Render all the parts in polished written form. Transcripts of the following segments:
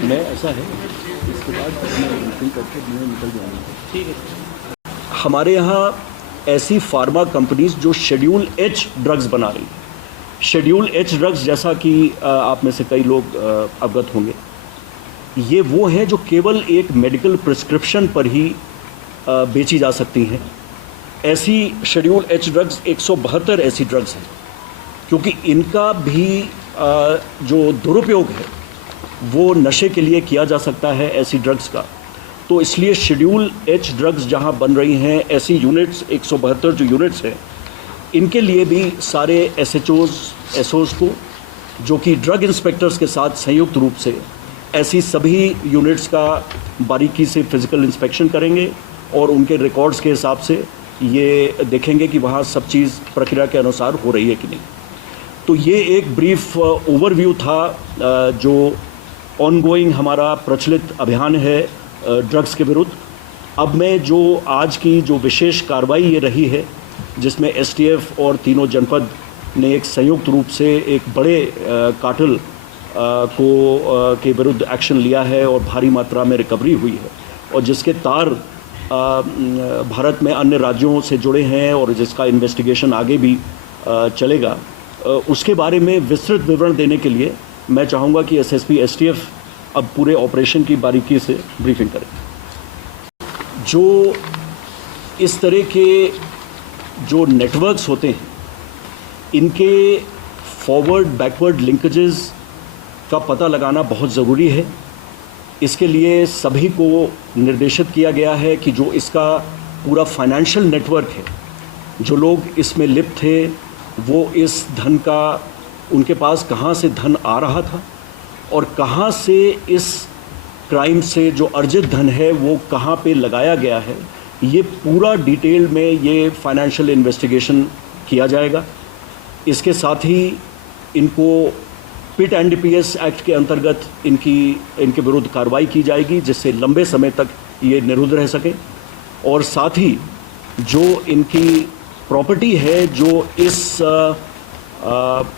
मैं ऐसा है इसके बाद मैं मीटिंग करके मैं निकल जाऊँगा। ठीक है। हमारे यहाँ ऐसी फार्मा कंपनीज जो शेड्यूल एच ड्रग्स बना रही है। शेड्यूल एच ड्रग्स, जैसा कि आप में से कई लोग अवगत होंगे, ये वो हैं जो केवल एक मेडिकल प्रिस्क्रिप्शन पर ही बेची जा सकती हैं। ऐसी शेड्यूल एच ड्रग्स 172 ऐसी ड्रग्स हैं, क्योंकि इनका भी जो दुरुपयोग है वो नशे के लिए किया जा सकता है ऐसी ड्रग्स का। तो इसलिए शेड्यूल एच ड्रग्स जहां बन रही हैं, ऐसी यूनिट्स 172 जो यूनिट्स हैं, इनके लिए भी सारे एसओज को, जो कि ड्रग इंस्पेक्टर्स के साथ संयुक्त रूप से ऐसी सभी यूनिट्स का बारीकी से फिज़िकल इंस्पेक्शन करेंगे और उनके रिकॉर्ड्स के हिसाब से ये देखेंगे कि वहाँ सब चीज़ प्रक्रिया के अनुसार हो रही है कि नहीं। तो ये एक ब्रीफ ओवरव्यू था जो ऑनगोइंग हमारा प्रचलित अभियान है ड्रग्स के विरुद्ध। अब मैं जो आज की जो विशेष कार्रवाई ये रही है, जिसमें एसटीएफ और तीनों जनपद ने एक संयुक्त रूप से एक बड़े कार्टेल के विरुद्ध एक्शन लिया है और भारी मात्रा में रिकवरी हुई है, और जिसके तार भारत में अन्य राज्यों से जुड़े हैं और जिसका इन्वेस्टिगेशन आगे भी चलेगा, उसके बारे में विस्तृत विवरण देने के लिए मैं चाहूँगा कि एसएसपी एसटीएफ अब पूरे ऑपरेशन की बारीकी से ब्रीफिंग करें। जो इस तरह के जो नेटवर्क्स होते हैं, इनके फॉरवर्ड बैकवर्ड लिंकेजेस का पता लगाना बहुत ज़रूरी है। इसके लिए सभी को निर्देशित किया गया है कि जो इसका पूरा फाइनेंशियल नेटवर्क है, जो लोग इसमें लिप्त थे, वो इस धन का, उनके पास कहाँ से धन आ रहा था और कहाँ से इस क्राइम से जो अर्जित धन है वो कहाँ पे लगाया गया है, ये पूरा डिटेल में ये फाइनेंशियल इन्वेस्टिगेशन किया जाएगा। इसके साथ ही इनको पिट एनडीपीएस एक्ट के अंतर्गत इनके विरुद्ध कार्रवाई की जाएगी, जिससे लंबे समय तक ये निरुद्ध रह सके। और साथ ही जो इनकी प्रॉपर्टी है, जो इस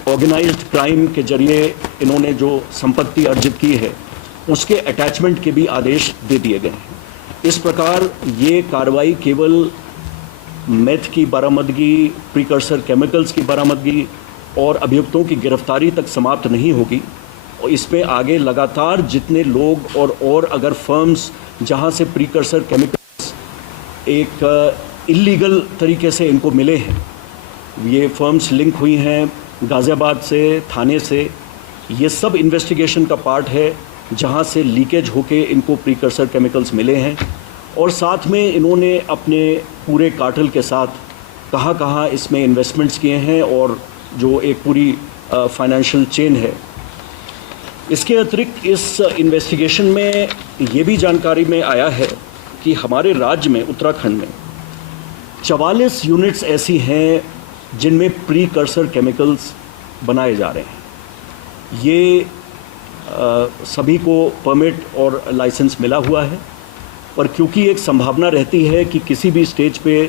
ऑर्गेनाइज्ड क्राइम के जरिए इन्होंने जो संपत्ति अर्जित की है, उसके अटैचमेंट के भी आदेश दे दिए गए हैं। इस प्रकार ये कार्रवाई केवल मेथ की बरामदगी, प्रीकर्सर केमिकल्स की बरामदगी और अभियुक्तों की गिरफ्तारी तक समाप्त नहीं होगी, और इसमें आगे लगातार जितने लोग और अगर फर्म्स जहां से प्रीकर्सर केमिकल्स एक इल्लीगल तरीके से इनको मिले हैं, ये फर्म्स लिंक हुई हैं गाज़ियाबाद से, थाने से, ये सब इन्वेस्टिगेशन का पार्ट है जहां से लीकेज होके इनको प्रीकर्सर केमिकल्स मिले हैं। और साथ में इन्होंने अपने पूरे कार्टेल के साथ कहाँ इसमें इन्वेस्टमेंट्स किए हैं और जो एक पूरी फाइनेंशियल चेन है। इसके अतिरिक्त इस इन्वेस्टिगेशन में ये भी जानकारी में आया है कि हमारे राज्य में, उत्तराखंड में 44 यूनिट्स ऐसी हैं जिनमें प्रीकर्सर केमिकल्स बनाए जा रहे हैं। ये सभी को परमिट और लाइसेंस मिला हुआ है, पर क्योंकि एक संभावना रहती है कि किसी भी स्टेज पे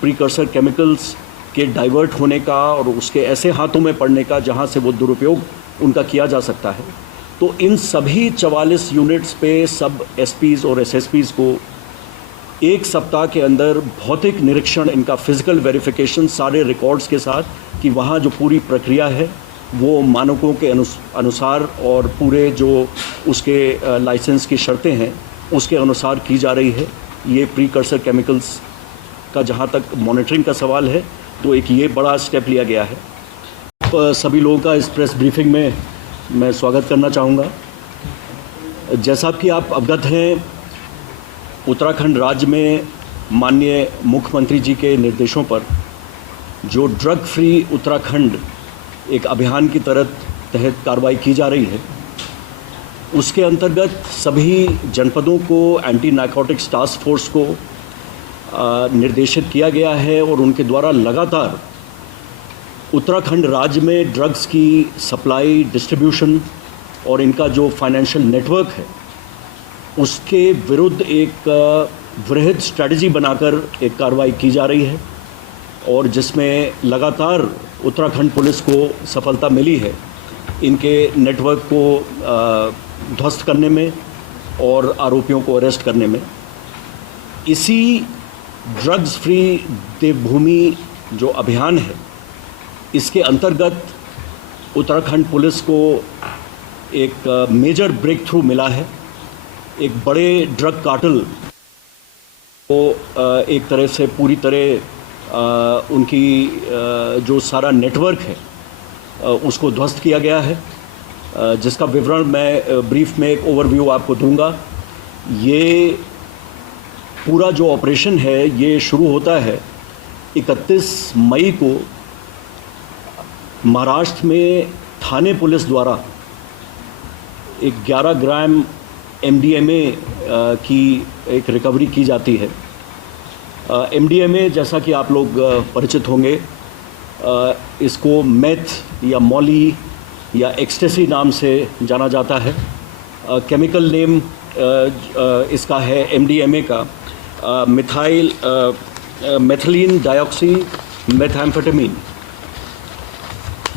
प्रीकर्सर केमिकल्स के डाइवर्ट होने का और उसके ऐसे हाथों में पड़ने का जहां से वो दुरुपयोग उनका किया जा सकता है, तो इन सभी 44 यूनिट्स पे सब एसपीज और एसएसपीज को एक सप्ताह के अंदर भौतिक निरीक्षण, इनका फिजिकल वेरिफिकेशन सारे रिकॉर्ड्स के साथ, कि वहाँ जो पूरी प्रक्रिया है वो मानकों के अनुसार और पूरे जो उसके लाइसेंस की शर्तें हैं उसके अनुसार की जा रही है। ये प्रीकर्सर केमिकल्स का जहाँ तक मॉनिटरिंग का सवाल है, तो एक ये बड़ा स्टेप लिया गया है। सभी लोगों का इस प्रेस ब्रीफिंग में मैं स्वागत करना चाहूँगा। जैसा कि आप अवगत हैं, उत्तराखंड राज्य में माननीय मुख्यमंत्री जी के निर्देशों पर जो ड्रग फ्री उत्तराखंड एक अभियान की तहत कार्रवाई की जा रही है, उसके अंतर्गत सभी जनपदों को एंटी नारकोटिक्स टास्क फोर्स को निर्देशित किया गया है और उनके द्वारा लगातार उत्तराखंड राज्य में ड्रग्स की सप्लाई, डिस्ट्रीब्यूशन और इनका जो फाइनेंशियल नेटवर्क है उसके विरुद्ध एक वृहद स्ट्रैटेजी बनाकर एक कार्रवाई की जा रही है, और जिसमें लगातार उत्तराखंड पुलिस को सफलता मिली है इनके नेटवर्क को ध्वस्त करने में और आरोपियों को अरेस्ट करने में। इसी ड्रग्स फ्री देवभूमि जो अभियान है, इसके अंतर्गत उत्तराखंड पुलिस को एक मेजर ब्रेक थ्रू मिला है। एक बड़े ड्रग कार्टेल को एक तरह से पूरी तरह उनकी जो सारा नेटवर्क है उसको ध्वस्त किया गया है, जिसका विवरण मैं ब्रीफ में एक ओवरव्यू आपको दूंगा। ये पूरा जो ऑपरेशन है ये शुरू होता है 31 मई को महाराष्ट्र में थाने पुलिस द्वारा एक 11 ग्राम MDMA की एक रिकवरी की जाती है। MDMA जैसा कि आप लोग परिचित होंगे, इसको मेथ या मॉली या एक्सटेसी नाम से जाना जाता है। केमिकल नेम इसका है MDMA का मेथिलीन डाइऑक्सी मेथाम्फेटामिन।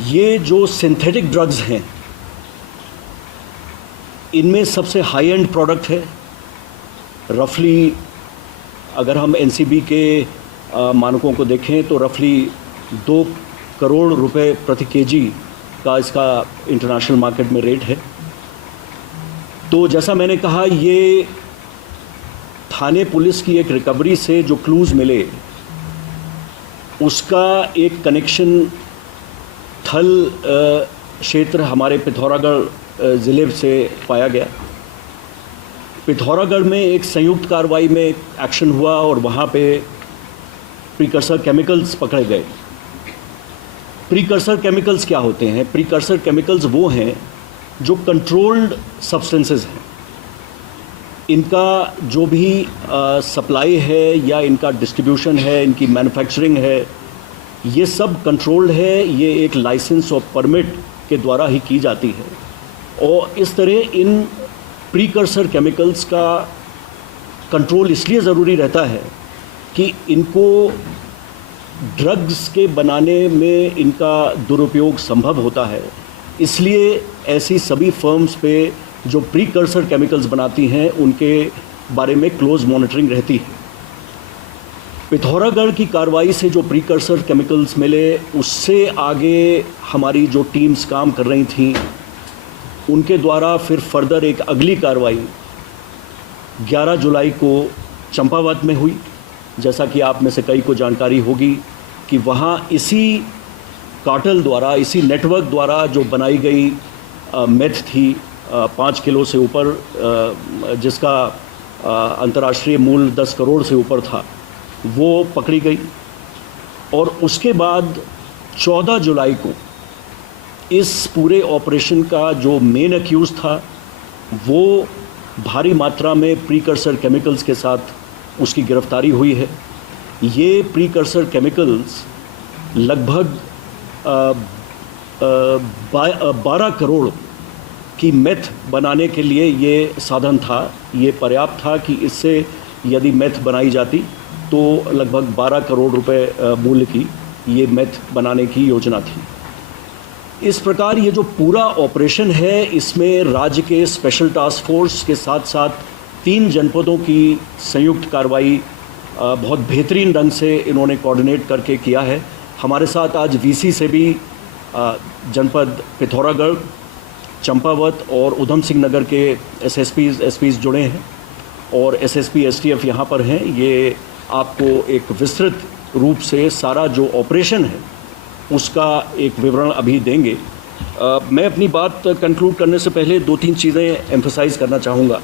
ये जो सिंथेटिक ड्रग्स हैं, इनमें सबसे हाई एंड प्रोडक्ट है। रफली अगर हम NCB के मानकों को देखें तो रफली 2 करोड़ रुपए प्रति केजी का इसका इंटरनेशनल मार्केट में रेट है। तो जैसा मैंने कहा, ये थाने पुलिस की एक रिकवरी से जो क्लूज़ मिले उसका एक कनेक्शन थल क्षेत्र हमारे पिथौरागढ़ ज़िले से पाया गया। पिथौरागढ़ में एक संयुक्त कार्रवाई में एक्शन हुआ और वहाँ पे प्रीकर्सर केमिकल्स पकड़े गए। प्रीकर्सर केमिकल्स क्या होते हैं? प्रीकर्सर केमिकल्स वो हैं जो कंट्रोल्ड सब्सटेंसेस हैं। इनका जो भी सप्लाई है या इनका डिस्ट्रीब्यूशन है, इनकी मैन्युफैक्चरिंग है, ये सब कंट्रोल्ड है। ये एक लाइसेंस और परमिट के द्वारा ही की जाती है। और इस तरह इन प्रीकर्सर केमिकल्स का कंट्रोल इसलिए ज़रूरी रहता है कि इनको ड्रग्स के बनाने में इनका दुरुपयोग संभव होता है। इसलिए ऐसी सभी फर्म्स पे जो प्रीकर्सर केमिकल्स बनाती हैं उनके बारे में क्लोज मॉनिटरिंग रहती है। पिथौरागढ़ की कार्रवाई से जो प्रीकर्सर केमिकल्स मिले, उससे आगे हमारी जो टीम्स काम कर रही थीं, उनके द्वारा फिर फर्दर एक अगली कार्रवाई 11 जुलाई को चंपावत में हुई। जैसा कि आप में से कई को जानकारी होगी कि वहाँ इसी कार्टेल द्वारा, इसी नेटवर्क द्वारा जो बनाई गई मेथ थी 5 किलो से ऊपर, जिसका अंतर्राष्ट्रीय मूल्य 10 करोड़ से ऊपर था, वो पकड़ी गई। और उसके बाद 14 जुलाई को इस पूरे ऑपरेशन का जो मेन एक्यूज़ था वो भारी मात्रा में प्रीकर्सर केमिकल्स के साथ उसकी गिरफ्तारी हुई है। ये प्रीकर्सर केमिकल्स लगभग 12 करोड़ की मेथ बनाने के लिए ये साधन था। ये पर्याप्त था कि इससे यदि मेथ बनाई जाती तो लगभग 12 करोड़ रुपए मूल्य की ये मेथ बनाने की योजना थी। इस प्रकार ये जो पूरा ऑपरेशन है, इसमें राज्य के स्पेशल टास्क फोर्स के साथ साथ 3 जनपदों की संयुक्त कार्रवाई बहुत बेहतरीन ढंग से इन्होंने कोऑर्डिनेट करके किया है। हमारे साथ आज VC से भी जनपद पिथौरागढ़, चंपावत और उधम सिंह नगर के SPs जुड़े हैं और SSP STF यहाँ पर हैं। ये आपको एक विस्तृत रूप से सारा जो ऑपरेशन है उसका एक विवरण अभी देंगे। मैं अपनी बात कंक्लूड करने से पहले 2-3 चीज़ें एम्फसाइज़ करना चाहूँगा।